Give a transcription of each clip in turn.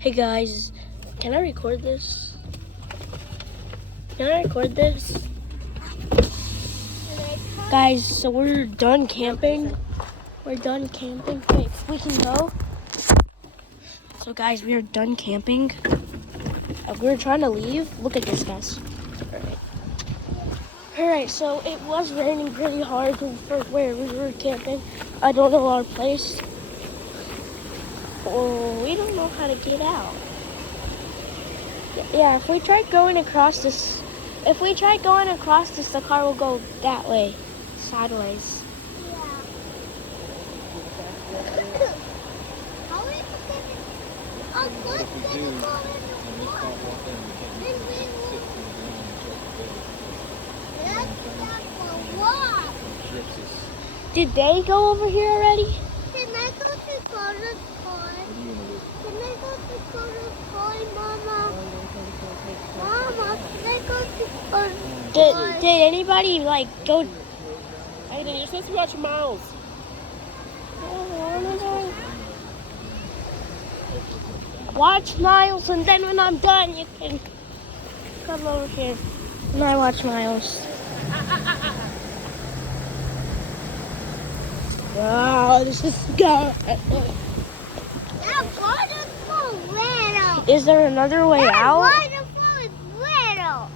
Hey guys, can I record this? Can I record this? Guys, so we're done camping. We're done camping. Wait, we can go. So guys, we are done camping. We're trying to leave. Look at this, guys. Alright, so it was raining pretty hard for where we were camping. I don't know our place. Oh, we don't know how to get out. Yeah, if we try going across this, the car will go that way, sideways. Did they go over here already? Can I go to Carter's car? Can I go to Carter's car, Mama? Mama, can I go to Carter's car? Did anybody go? Aiden, you're supposed to be watching Miles. Watch Miles, and then when I'm done, you can come over here and I watch Miles. Wow, this is good. That waterfall is little. Is there another way out? That waterfall is little.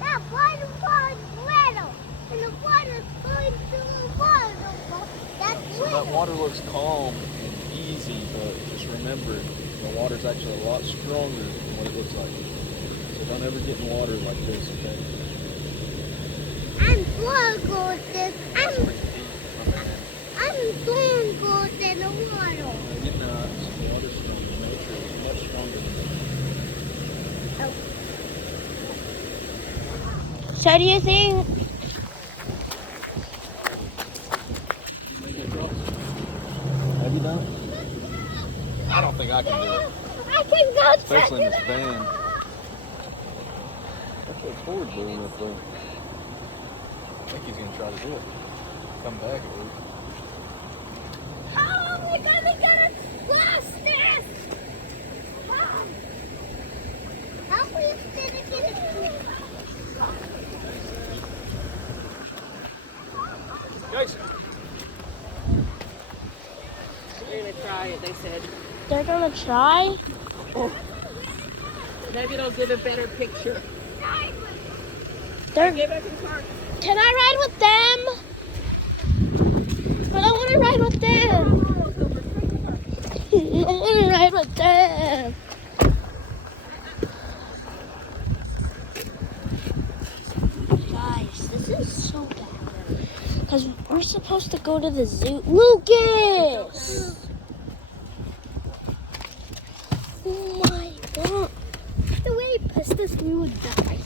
That waterfall is little. And the water's going to the waterfall. That's So that water looks calm and easy, but just remember, the water's actually a lot stronger than what it looks like. So don't ever get in water like this, okay? I'm going to go this. It's pretty deep, my man. I'm going to go in the water. No, you're not. The water's stronger. Nature is much stronger than that. So do you think? Have you done? I don't think I can do it. I can go Especially in this van. I feel forward doing it though. I think he's gonna try to do it. Come back at least. How are we going to get across this? How are we going to get across? Guys, They're gonna try it, they said. They're gonna try? Maybe it'll give a better picture. They're. Get back in the car. Can I ride with them? But I want to ride with them. I want to ride with them. Guys, this is so bad. Because we're supposed to go to the zoo. Lucas! Oh my god. The way he pushed this, we would die.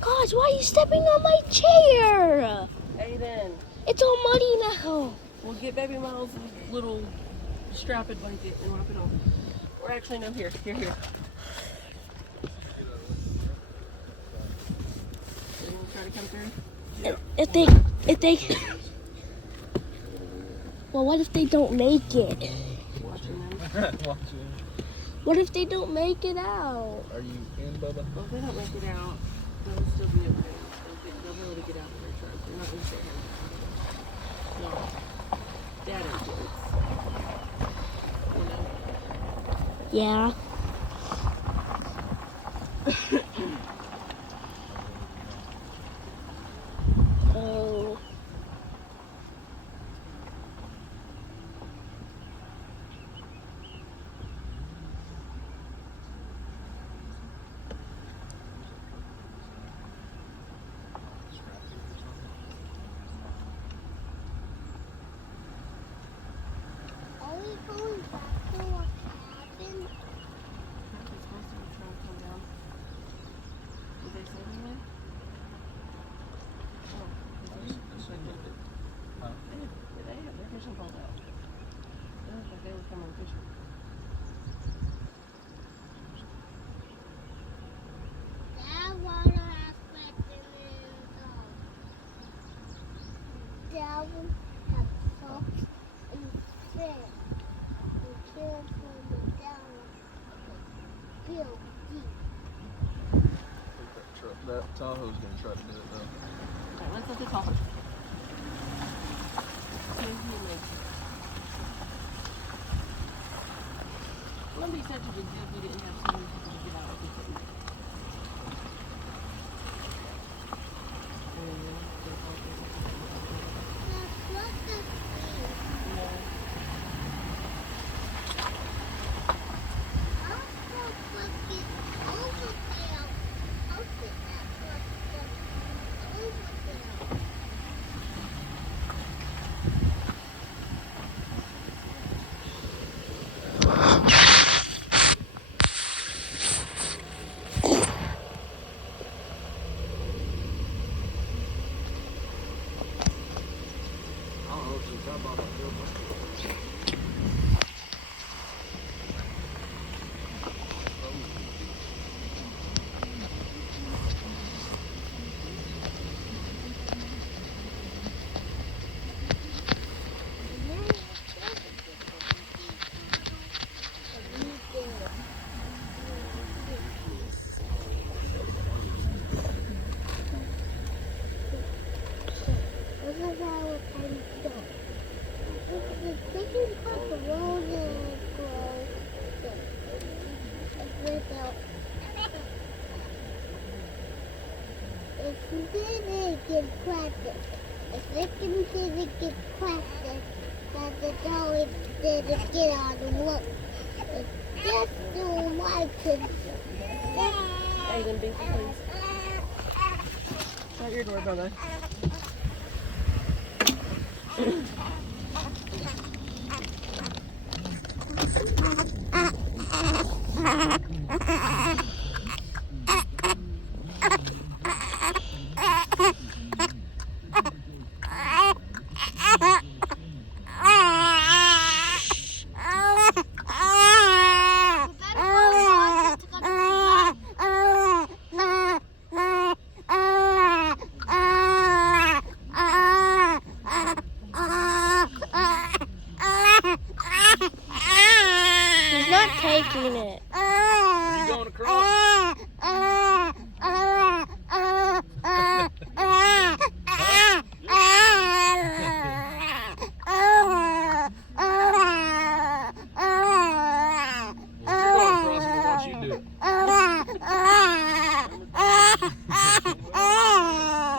Guys, why are you stepping on my chair? Aiden, It's all muddy now. we'll get baby Miles a little strapped blanket and wrap it on. Or actually, no, here. Are you gonna try to come through? If they, well, what if they don't make it? Watching them. watching. What if they don't make it out? Are you in, Bubba? Well, if they don't make it out, they'll still be okay. They'll be able to get out of their truck. They're not going to sit here. No. Dad ain't kids. You know? Yeah. Oh. Are we going back to what happened? It's supposed to be trying to come down. Did they say anything? Oh, did they? Huh? Did they have their fishing poles out? It looked like they were coming fishing. That water aspect in it. That one has salt and fish. real deep. That Tahoe's gonna try to do it though. Alright, let's let the Tahoe. Wouldn't be such a big deal if we didn't have so many people to get out if we couldn't. That's what the practice. If they can get practice, that the dog did get out and look. Just do my kids. Aiden, Binky, please. Shut your door, brother. He's not taking it. Are you going across?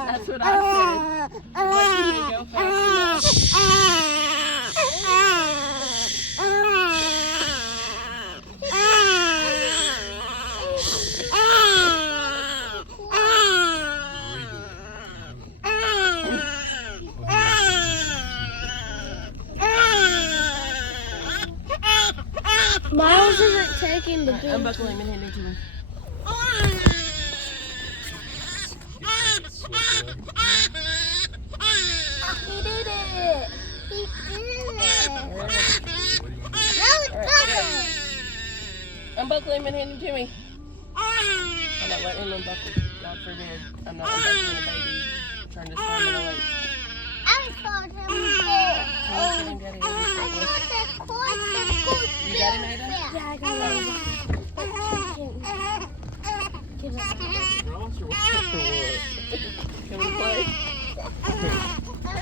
That's what I said. But you may go fast Miles isn't taking the enough. big. Unbuckle him and hand him to me. He did it. He did it. Unbuckle him and hand him to me. I'm not letting him unbuckle. God forbid. I'm not unbuckling a baby. I'm trying to swim in a lake. I thought him Can you get him, Daddy? You You got him, Aiden? Yeah, I got it. Cross or what? Can we play?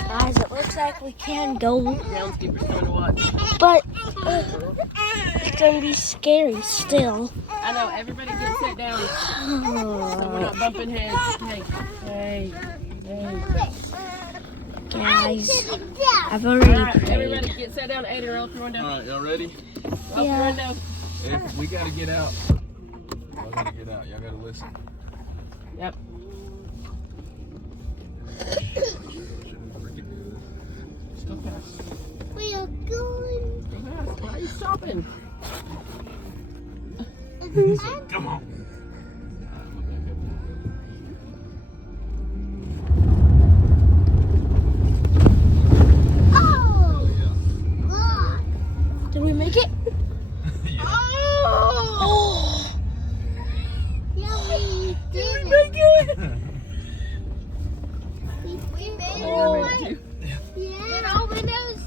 Guys, it looks like we can go, Groundskeeper's coming to watch. but it's gonna be scary still. I know, everybody get sit down so we're not bumping heads. Hey. Guys, I've All already right, prayed. everybody get sat down. Aiden, roll through window. Alright, y'all ready? Roll through window. If we gotta get out. Y'all gotta get out. Y'all gotta listen. Yep. Just go fast. We are going. Go fast. Why are you stopping? Come on. Oh, God. Did we make it? Oh. Yeah, we did it. We made it. Yeah. But all windows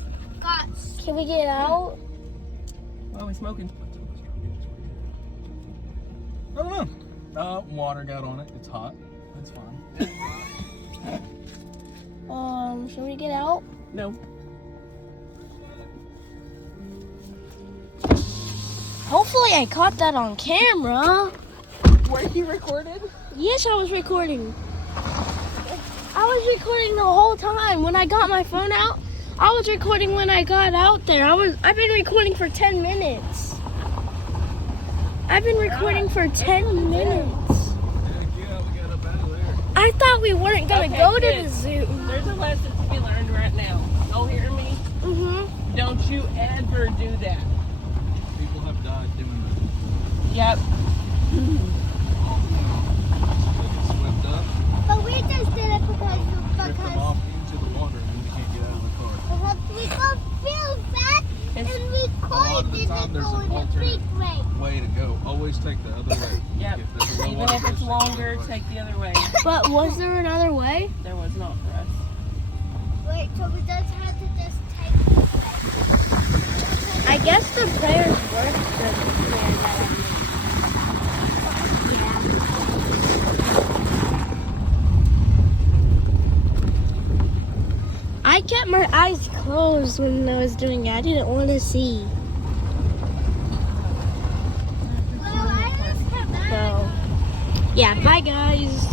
got. Can we get out? Why are we smoking? I don't know. Water got on it. It's hot. It's fine. Should we get out? No. Hopefully I caught that on camera. Were you recorded? Yes, I was recording. I was recording the whole time. When I got my phone out, I was recording when I got out there. I've been recording for 10 minutes. I've been recording for 10 minutes. Yeah, we got up out of there. I thought we weren't gonna Okay, go good. to the zoo. There's a lesson to be learned right now. Y'all hear me? Mhm. Don't you ever do that. People have died doing that. Yep. They get swept up, But we just did it because drift them off into the water, and then they can't get out of the car. we got real fast and we A lot of the didn't time, there's go an in the alternate big way. way to go. Always take the other way. Yep. If there's a low Even water, if it's take the other longer, way. take the other way. But was there another way? There was not for us. Wait, so we just have to just take this way. I guess the prayers worked. The prayer that I kept my eyes closed when I was doing it. I didn't want to see. Well, I just come back. So, yeah, bye guys.